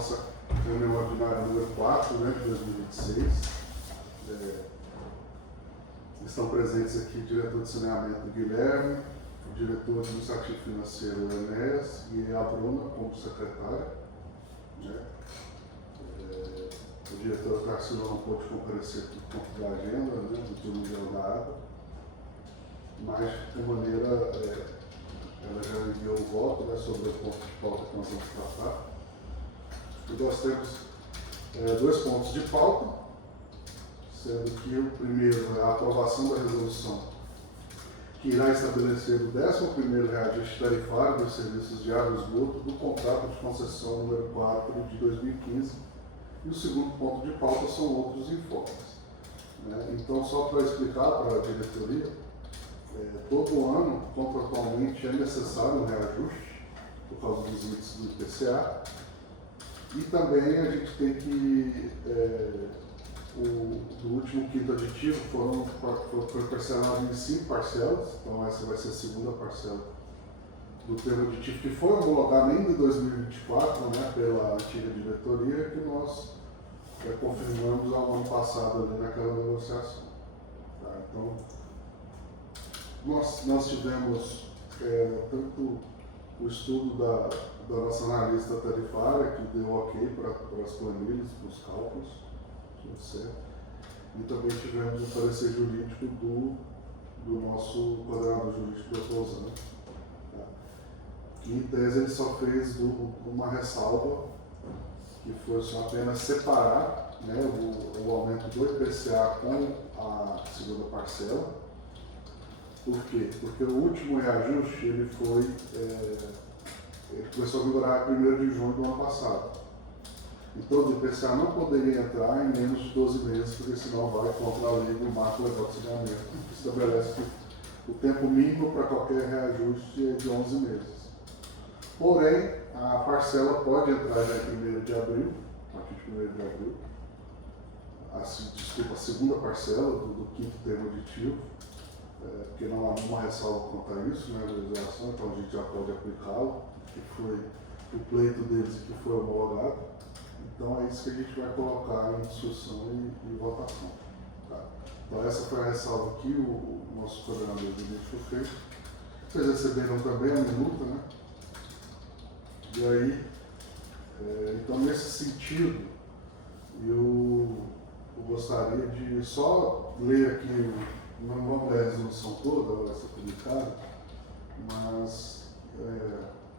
nossa reunião ordinária número 4, né, de 2026. Estão presentes aqui o diretor de saneamento Guilherme, o diretor administrativo financeiro Enéas e a Bruna como secretária. Né? O diretor Tarsila não pôde comparecer por conta da agenda, né, do turno da água, mas de maneira ela já enviou o voto, né, sobre o ponto de pauta que nós vamos tratar. E nós temos 2 pontos de pauta, sendo que o primeiro é a aprovação da resolução que irá estabelecer o 11º reajuste tarifário dos serviços de água e esgoto do contrato de concessão número 4 de 2015. E o segundo ponto de pauta são outros informes. Né? Então, só para explicar para a diretoria, todo ano, contratualmente, é necessário um reajuste por causa dos índices do IPCA. E também a gente tem que, do último quinto aditivo, foi parcelado em 5 parcelas, então essa vai ser a segunda parcela do termo aditivo, que foi homologado ainda em 2024, né, pela antiga diretoria, que nós confirmamos ao ano passado ali naquela negociação. Tá? Então, nós tivemos tanto o estudo da nossa analista tarifária, que deu ok para as planilhas, para os cálculos, tudo certo. E também tivemos o parecer jurídico do nosso coordenador jurídico, Dr. Osano, tá? Que em tese ele só fez uma ressalva, que foi só apenas separar, né, o aumento do IPCA com a segunda parcela. Por quê? Porque o último reajuste ele começou a vigorar em 1º de junho do ano passado. Então o IPCA não poderia entrar em menos de 12 meses, porque senão vai contra a lei do marco legal de saneamento, que estabelece que o tempo mínimo para qualquer reajuste é de 11 meses. Porém, a parcela pode entrar já em 1º de abril, a partir de 1º de abril, a segunda parcela do quinto termo aditivo, porque não há nenhuma ressalva quanto a isso, né, a legislação, então a gente já pode aplicá-lo, que foi o pleito deles que foi homologado. Então é isso que a gente vai colocar em discussão e votação. Tá? Então essa foi a ressalva que o nosso coordenador jurídico fez. Vocês receberam também a minuta, né? E aí, então nesse sentido, eu gostaria de só ler aqui, não vamos ler a resolução toda, ela vai ser publicada, mas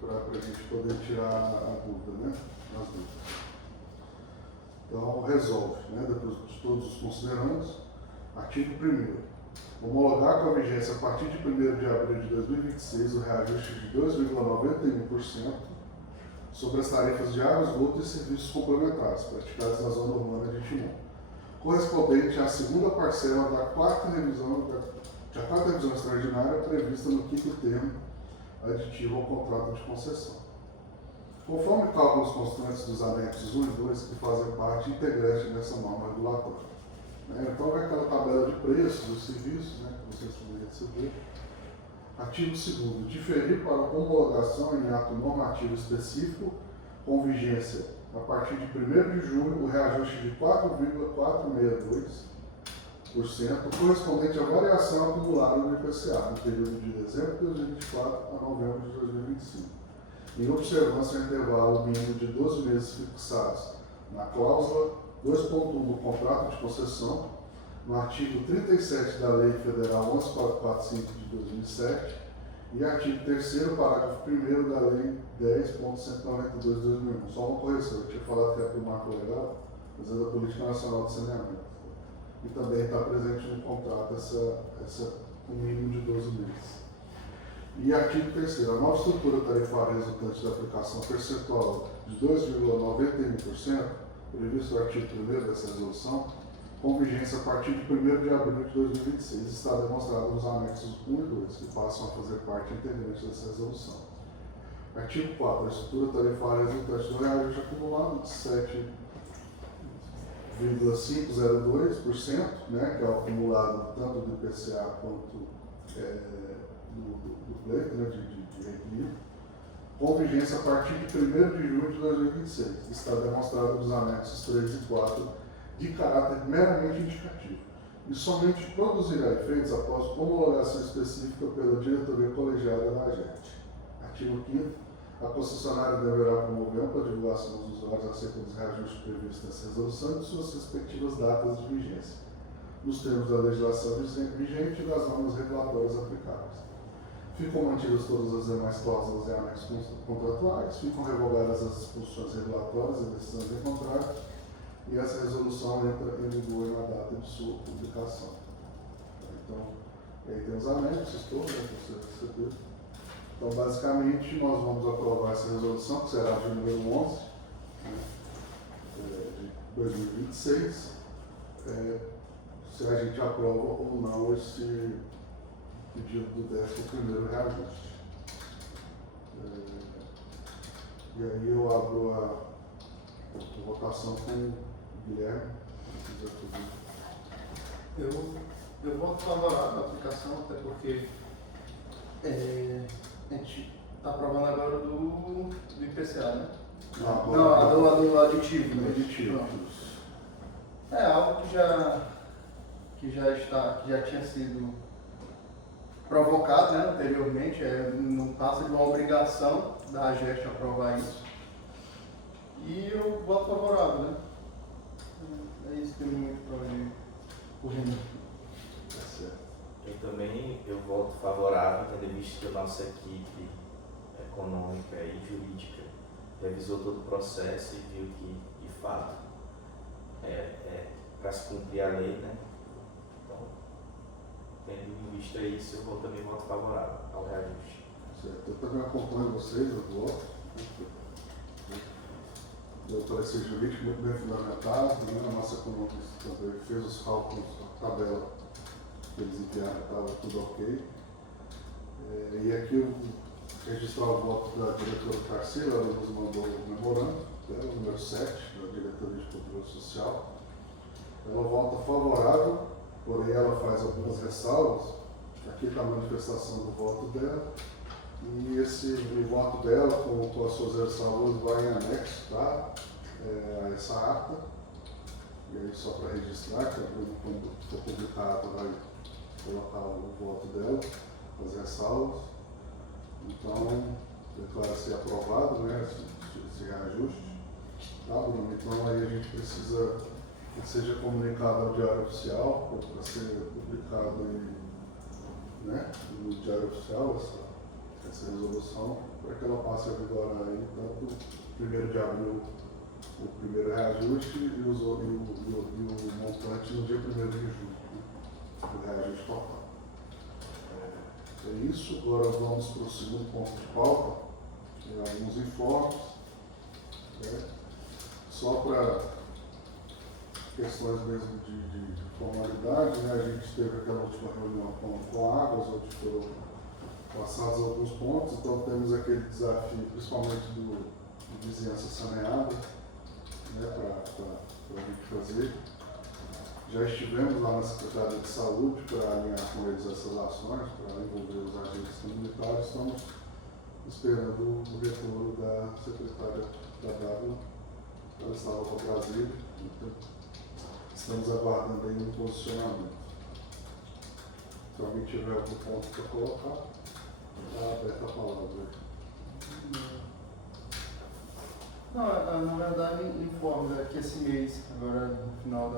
para a gente poder tirar a dúvida, né? As dúvidas. Então, resolve, né, depois de todos os considerandos, artigo 1º, homologar com a vigência a partir de 1º de abril de 2026 o reajuste de 2,91% sobre as tarifas de água, esgoto e serviços complementares praticados na zona urbana de Timon, correspondente à segunda parcela da quarta revisão extraordinária prevista no 5º termo aditivo ao contrato de concessão. Conforme cálculos constantes dos anexos 1 e 2, que fazem parte integrante dessa norma regulatória. Então, vai aquela tabela de preços dos serviços, né, que vocês podem receber. Artigo 2º. Diferir para homologação em ato normativo específico, com vigência a partir de 1º de julho, o reajuste de 4,462%, correspondente à variação acumulada do IPCA, no período de dezembro de 2024 a novembro de 2025. Em observância ao intervalo mínimo de 12 meses fixados na cláusula 2.1 do contrato de concessão, no artigo 37 da Lei Federal 11445 de 2007 e artigo 3º, parágrafo 1º da Lei 10.192 de 2001. Só uma correção, eu tinha falado que era do marco legal, mas é da Política Nacional de Saneamento. E também está presente no contrato um mínimo de 12 meses. E artigo 3º, a nova estrutura tarifária resultante da aplicação percentual de 2,91%, previsto no artigo 1º dessa resolução, com vigência a partir de 1º de abril de 2026, está demonstrado nos anexos 1 e 2, que passam a fazer parte integrante dessa resolução. Artigo 4, a estrutura tarifária resultante do reajuste acumulado de 7,502%, né, que é o acumulado tanto do IPCA quanto do pleito, né, de review, com vigência a partir de 1º de julho de 2026. Está demonstrado nos anexos 3 e 4 de caráter meramente indicativo e somente produzirá efeitos após homologação específica pela diretoria colegiada da agente. Artigo 5º. A concessionária deverá promover ampla divulgação aos usuários acerca dos reajustes previstos nessa resolução e de suas respectivas datas de vigência, nos termos da legislação vigente e das normas regulatórias aplicáveis. Ficam mantidas todas as demais cláusulas e anexos contratuais, ficam revogadas as expulsões regulatórias e decisões em contrário, e essa resolução entra em vigor na data de sua publicação. Então, aí tem os anexos todos, né, que você recebeu. Então, basicamente, nós vamos aprovar essa resolução, que será de número 11, né, de 2026, se a gente aprova ou não esse pedido do 11º reajuste. E aí eu abro a votação com o Guilherme. Eu voto favorável à aplicação, até porque a gente está aprovando agora do IPCA, né? Não, a do aditivo. Né? Aditivos. É algo que já tinha sido provocado, né, anteriormente, não passa de uma obrigação da AGEST aprovar isso. E eu voto favorável, né? É isso que eu muito para ver o Renan. Tá certo. Eu também voto favorável, tendo visto que a nossa equipe econômica e jurídica revisou todo o processo e viu que, de fato, para se cumprir a lei, né? Então, tendo em vista isso, eu também voto favorável ao reajuste. Certo. Eu também acompanho vocês, eu voto. O parecer jurídico muito bem fundamentado, né? A nossa economista também fez os cálculos, a tabela que eles enviaram, estava tudo ok. E aqui eu registrar o voto da diretora Tarcísio, ela nos mandou o memorando, o número 7, da diretoria de controle social. Ela vota favorável, porém ela faz algumas ressalvas. Aqui está a manifestação do voto dela. E o voto dela, com as suas ressalvas, vai em anexo, tá? A essa ata. E aí, só para registrar, que quando for publicado, vai colocar o voto dela, as ressalvas. Então, declara-se aprovado, né, esse reajuste. Tá, Bruno? Então, aí a gente precisa que seja comunicado ao Diário Oficial, para ser publicado né, no Diário Oficial, essa resolução, para que ela passe a vigorar aí, tanto 1º de abril, o primeiro reajuste e o montante no dia 1º de julho, né, o reajuste total. É isso. Agora vamos para o segundo ponto de pauta, alguns informes, né, só para questões mesmo de formalidade, né, a gente teve aquela última reunião com a Águas, onde foram passados alguns pontos, então temos aquele desafio, principalmente do vizinhança saneada, né, para a gente fazer. Já estivemos lá na Secretaria de Saúde para alinhar com eles essas ações, para envolver os agentes comunitários. Estamos esperando o retorno da secretária da Dágua, ela estava para Brasília, então estamos aguardando aí um posicionamento. Se alguém tiver algum ponto para colocar, está aberta a palavra. Não, na verdade, informo que esse mês, agora no final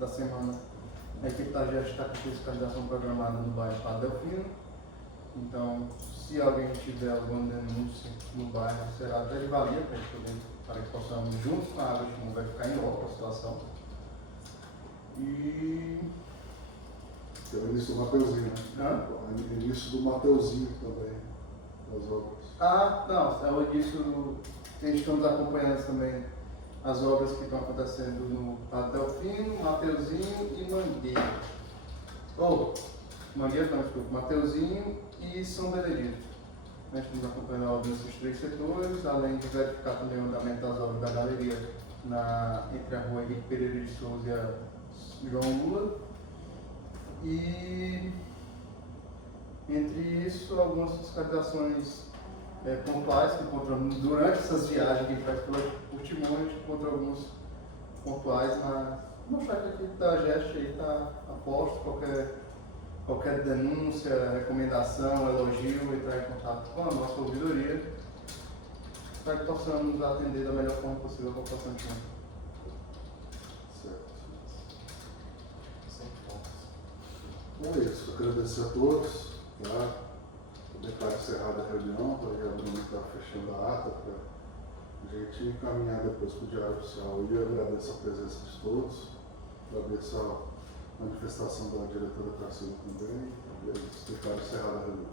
da semana, a equipe da GEST está com fiscalização programada no bairro Padre Delfino. Então, se alguém tiver alguma denúncia no bairro, será até de valia para que possamos, juntos com a água, não vai ficar em outra situação. E Tem o início do Mateuzinho. O início do Mateuzinho também, das obras. Não, é o início que a gente estamos acompanhando também as obras que estão acontecendo no Padre Delfino, Mateuzinho e Mangueira. Mangueira não, desculpa, Mateuzinho e São Benedito. Nós estamos acompanhando a obra nesses 3 setores, além de verificar também o andamento das obras da galeria entre a rua Henrique Pereira de Souza e a João Lula. E entre isso, algumas fiscalizações pontuais que encontramos durante essas viagens que a gente faz por Timor, a gente encontra alguns pontuais, mas mostrar que aqui da GEST aí está a posto, qualquer denúncia, recomendação, elogio, entrar em contato com a nossa ouvidoria para que possamos atender da melhor forma possível a população de Timor. Certo. É isso, agradecer a todos. Tá? Declaro encerrada a reunião, para a Bruno estar fechando a ata, para a gente encaminhar depois para o Diário Oficial. E eu agradeço a presença de todos, agradeço a manifestação da diretora Tarsila também, e declaro encerrada a reunião.